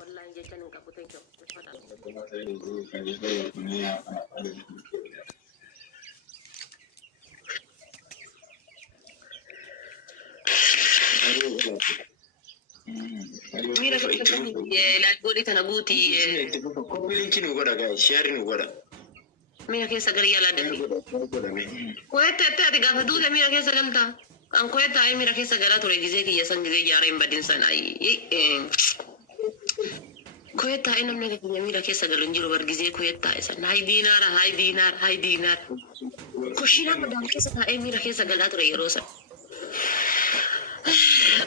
والله جيتني كابوتين كم mira la golita na buti copy link ni goda guys share ni goda mira che sagari la defi questa te ti gafa due mira che sagalta an questa ai mira che sagalato le gize che yasan gize jare in badin sanai questa ai namne che mira che sagalon jiro bar gize questa ai san hay dinar kushina madan che sa ai mira che sagalato le rosa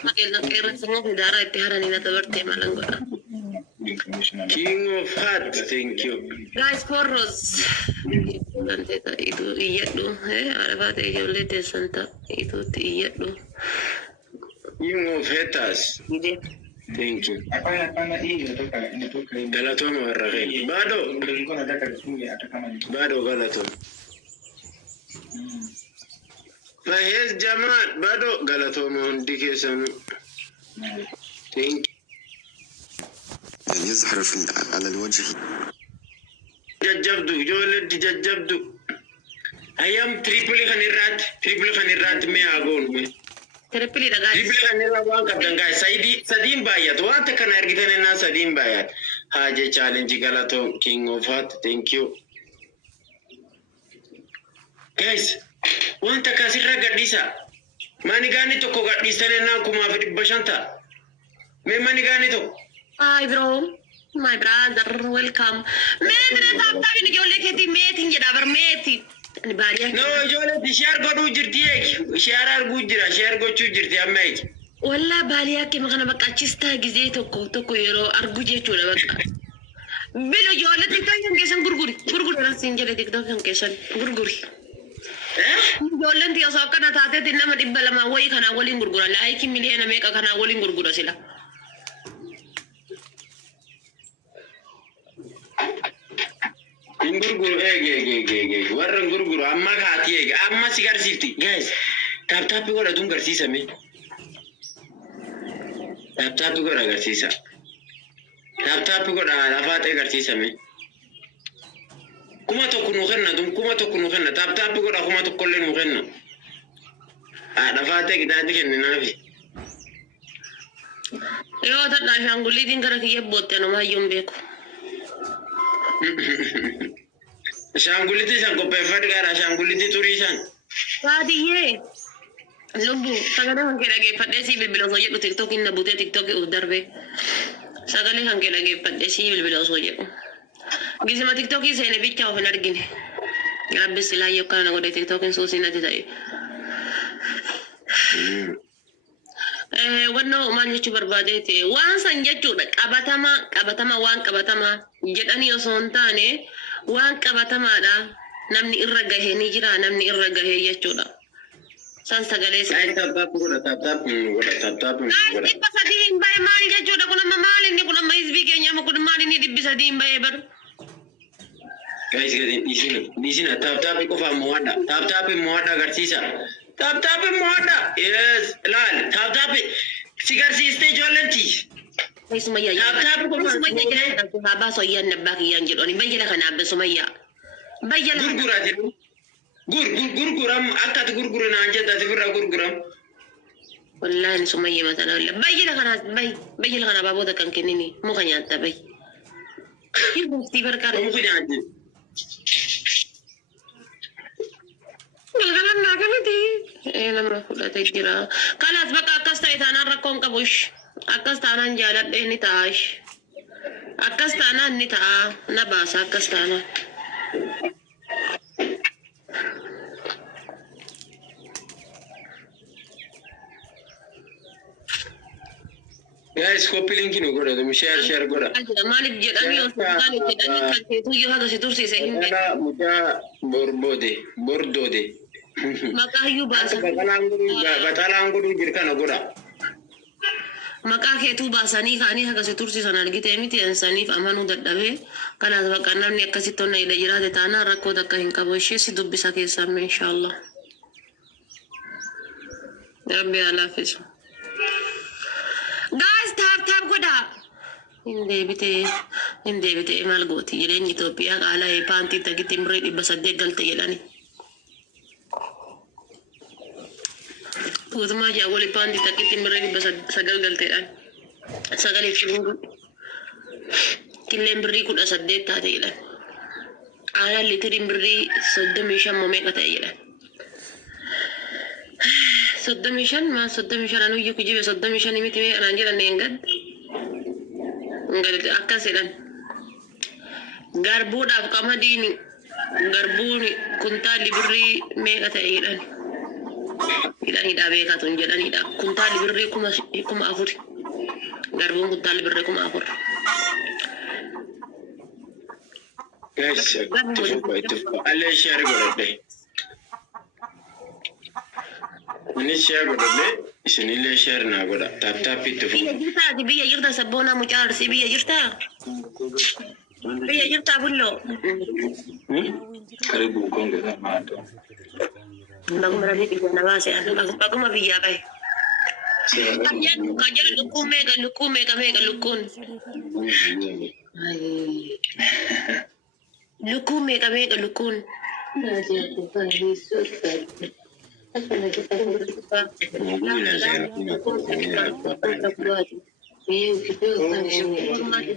Magella che razzano che dara e tiharani na tabarte malangora King of Hearts, thank you. Guys, porros. Danteta itu iyaddu. Arafate ijollete santa itu iyaddu. King of Haters. Ide. Thank you. Galatom warraqe. Bado galatom. Fahez Jamal bado galatom hundi kesanu. Thank you. يظهر على الوجه ججبدو جولد ججبدو ايام تريبل خنيرات مي اغون مي Terpili da guys. تريبل خنيرات وان كدن غاي سدين بايات وانت كان ارغتن نا سدين بايات حاجه چالنج غلطو كينج اوف هات ثانك يو guys وانت كاسر غديسا ماني غاني تو كو غديسن نا كوما في بشانتا مي ماني غاني تو Hi bro. My brother, welcome. Medre tapta bin jolle keti meeting jeda bar meeting. Ani bariya. No, jolle di share godu jirti ek. Share argu jira, share gochu jirti amek. Walla bariya ke magana bakachista gize tokko yero argu jechuudha bakka. Bilo jolle tiktok yang kesan gurguri rasin jale tiktok yang kesan gurguri. Jolle dia sokana taate dinna ma dibba lama wai kana walin gurgura like miliyan meka kana walin gurgura sila. Gurguru warran gurguru amma kaati amma sigar sifti guys tap goda dum garsisa me tap goda garsisa tap goda lafate garsisa me kuma to kunu khenna tap goda kuma to kollen khenna lafate gidadi khenna nafi Yo ta da shanguli din gara kiye botte no mayum beko Shanguliti san ko perfect gara shanguliti turisan. Wadiye. Lubu, sagale hanke lage fadde si bilbilo so yedo TikTok inna bute TikTok u darbe. Sagale hanke lage fadde si bilbilo so yedo. Gisema TikTok is ene bicha of nargine. Rabbi sila yo kana ngode TikTok in so sinati dai. Wanno man yechu barbadete. Wan san yechu da qabatama wan qabatama jedani yo sontane. Waan qabatamaadha namni irra gahee ni jira namni irra gahee jechuudha san sagalee Ay tap goda. dhibba sadii hin bahe maali jechuudha kun amma maali inni kun amma hizbii keenya amma kun maali inni dhibbi sadii hin bahe bar Guys disina tap kofa muada tap muada garsisa tap muada yes lal tap sigarsiste jolenti Sumayya tap Sumayya jira ko haba so yan nabaki yan jiro ni bayya kana be Sumayya bayya gurgura jiru gurguram akat gurgurana anje ta tifra gurguram wallahi Sumayya matala bayya kana babo da kan kinini mu kan yanta bay hibu sti barkar mu kan anje galgalan na kanati lamra kula tajira kalas baka kasta itana rakon kabush Akas tanan jalat ni tash. Akas tanan ni ta na basa akas tanan. Guys, copy link ni goda dum share goda. Malik jedani yo sukani jedani kan tu yo haga sitursi se hinde. Ana muta bordode. Maka yu basa. Batalanguru jirkana goda. Maka ke tu basani kani haga sitursi sanan gite miti ansani amanu daddabe kana baka namni akasito na ila jirade tana rakko dakka hin kabo shi dubbisa keessa inshallah. Rabbi ala fisu. Guys, tap goda. hin deebite maal gooti jireenya Itoophiyaa qaala paantii tagitti imree 800 galte jedhani. Guutumaa jaawwali paantii tagitti imree 900 galteedhaan. Sagalee killeen birrii 18 taate jedhan. Aanaan liitiriin birrii 35 moo meeqa ta'e jedhan. 35 maa 35 anu iyyuu kujibe 35 miti mee anaan jedhan eengad. Ngalti akkas jedhan. Garbuudhaaf qamadiin garbuun kuntaalli birrii meeqa ta'e jedhan. Jedhanidha beekatu hin jedhanidha. Kuntaalli birrii 4,000. Garbuun kuntaalli birrii 4,000. Guys, ittifufa. Allee share godhadhe. Inni share godhadhe, isinillee share naa godha. Taap ittifufa. Biyya jirta sabboonaa mucaa arsii biyya jirtaa? Biyya jirtaa bulloo? Karibu Kongo na mato. Baguma rabi biyya na baase, baguma biyya kay. Kajar lukkuun meeqa lukkuun? Lukkuun meeqa lukkuun?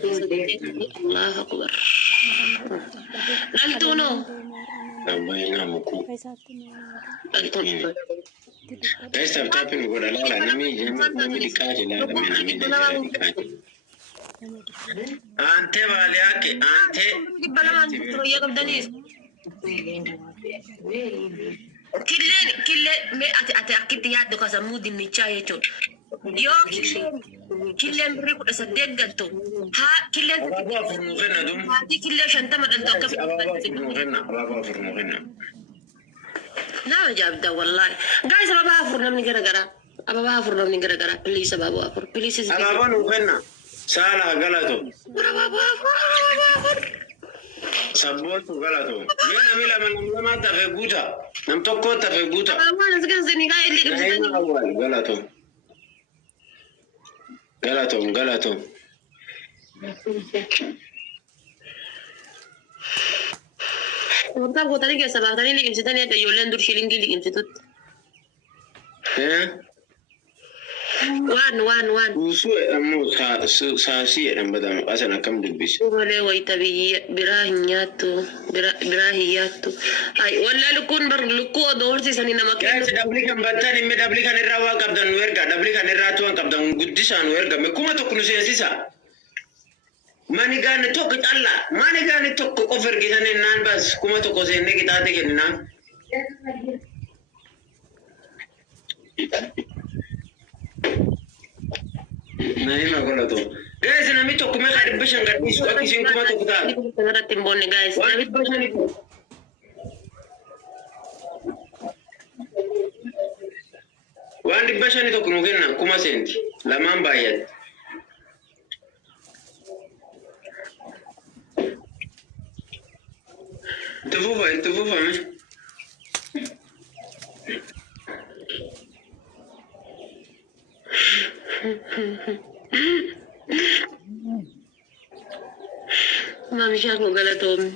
Allahu Akbar. Naltuno. Namanya muku. Naltuno. Guys, tap ini gua dalam lah. Nami dikaji lah. Nami dikaji. Ante balik ake. Ante. Balaman proyek abdanis. Killen me ate akiti yaaddu kasamu dinnicha yecho. Yo killen biri kuda saddeet galto. Ha killen Ababa furmuqinna dum. hadi killen shantama dhalto akka Ababa furmuqinna. Nama jabda wallahi. Guys ababa hafur namni gara please ababa hafur please is Ababa nuqinna. Sala galato. ababa hafur Sabbootu galatu. Mee nami lama tafe guuta. Nam tokko tafe guuta. ababa nasgan zini ga illi Nahina awwal galatu. Galatu. Wanta gotani ke sabatani liqimsitani akka ijoolleen dur shilingii liqimsitutti. Waan. Buusuu jedhamu saasii jedhan badamu asan akkam dubbisi. Malee wayita biraa hin nyaattu. Ay wallaa lukkuun bar lukkuu odoo horsiisanii nama kennu. Guys, dabli kan battan himme dabli kan irraa waan qabdan nu erga. Dabli kan irraa tuwan qabdan guddisaa nu erga. Kuma tokko nu seensisa. Mani gaane tokko calla. Mani gaane tokko qofa ergitan ennaan bas kuma tokko seenne qixaate kenninaan. Nahima godhatu. Guys, nami tokko meeqa 500 gadhiisu akka isin kuma tokko taatu. Kanarratti hin boonne guys. Waan 500 waan 500 tokko nu kenna kuma seenti lamaan baay'ate. Itti fufame. Maamishaa koo galatoomne.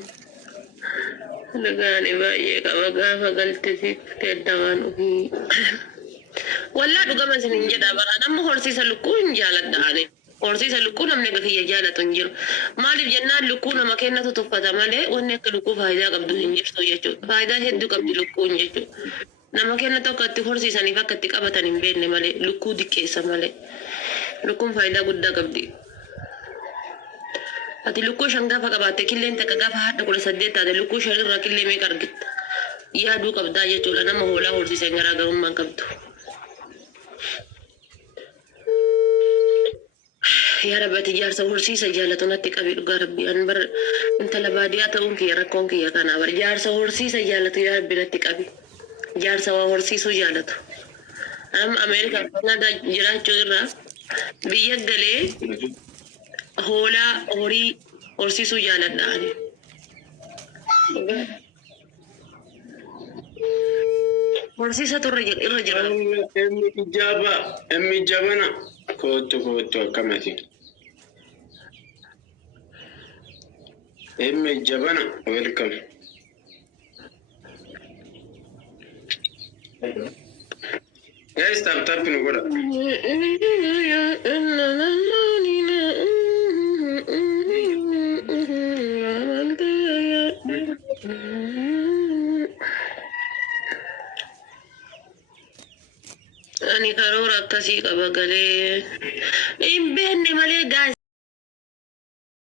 Nagaani baay'ee qaba gaafa galtisiif keddamaan ofii. Wallaa dhugama isinin jedha bara namni horsiisa lukkuu hin jaaladhaane. Horsiisa lukkuu namni gafiyya jaalatu hin jiru. Maaliif jennaan lukkuu nama kennatu tuffata malee wanni akka lukkuu faayidaa qabdu hin jirtu jechuudha. Faayidaa hedduu qabdi lukkuun jechuudha. Nama kenna tokko itti horsiisaniif akka itti qabatan hin beekne malee lukkuu diqqeessa malee. Lukkuun faayidaa guddaa qabdi. Ati lukkuu 5 gaafa qabaatte killeen takka gaafa haadha 18 taate lukkuu 5 irraa killee meeqa argitta? Yaaduu qabdaa jechuudha nama hoolaa horsiisan garaagarummaan qabdu. Yaa Rabbi ati jaarsa horsiisa jaalatu natti qabi dhugaa Rabbi an bar intala baadiyaa ta'uun kiyya rakkoon kiyya kanaa bar jaarsa horsiisa jaalatu yaa Rabbi natti qabi. Jaarsa waa horsiisuu jaalatu. Amma Ameerikaa Kanaadaa jiraachuu irraa biyya galee hoolaa horii horsiisuu jaaladhaan. Horsiisa turre irra jira. Emmi jabana kootu akkamati. Jabana, welcome. Guys, tap in good. Ani karora kasi kabagale. Imbe ne male guys.